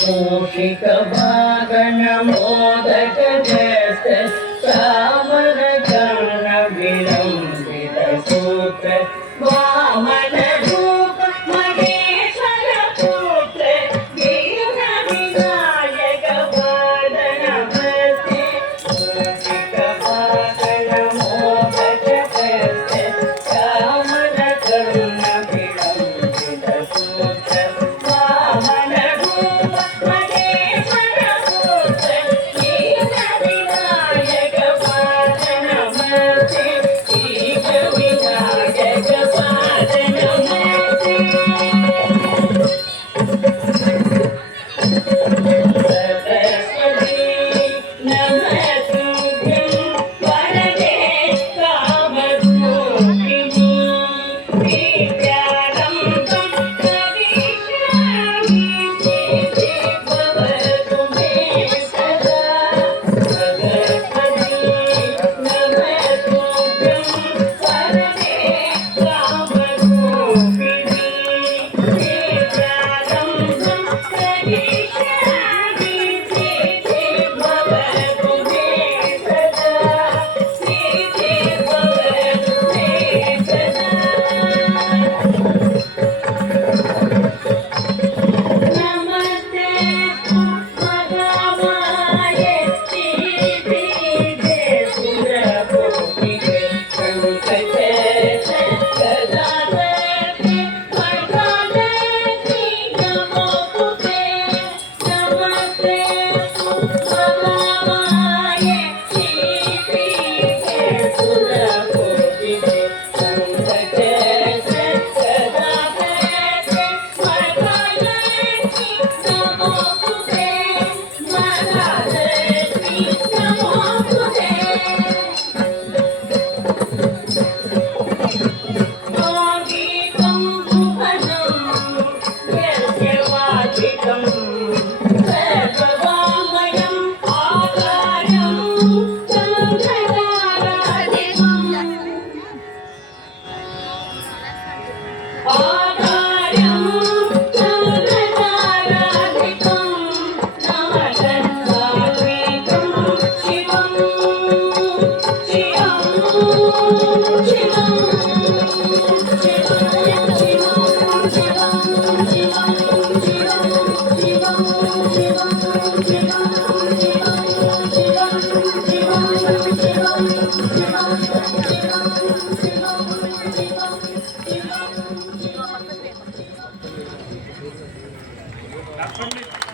मूषिक वाहन मोदक जैसे श्यामल कर्ण विलंबित सूत्र वामन रूप महेश्वर पुत्र दीन विनायक वदन भस्ते मूषिक वाहन मोदक जैसे श्यामल कर्ण विलंबित सूत्र वामन रूप महेश्वर पुत्र दीन विनायक वदन भस्ते दीन विनायक वदन भस्ते सरस्वती नमस्तुभ्यं वरदे कामरूपिणी विद्यारम्भं करिष्यामि सिद्धि भवतु मे सदा सरस्वती नमस्तुभ्यं वरदे कामरूपिणी विद्यारम्भं करिष्यामि सिद्धि भवतु मे सदा सिद्धि भवतु मे सदा नमस्ते भगवाये श्रीपीठे सुरभूमिके संकटे सदावर्ते वरदायिनि नमोस्तुते नमस्ते भगवाये श्रीपीठे सुरभूमिके संकटे सदावर्ते वरदायिनि नमोस्तुते वरदायिनि नमोस्तुते गीतं भुवनं यस्य वाचिकं सर्ववाङ्मयम् आकारं चन्द्रताराधिपम् आकारं चन्द्रताराधिपं नमस्कारितं शिवं शिवं शिवं That's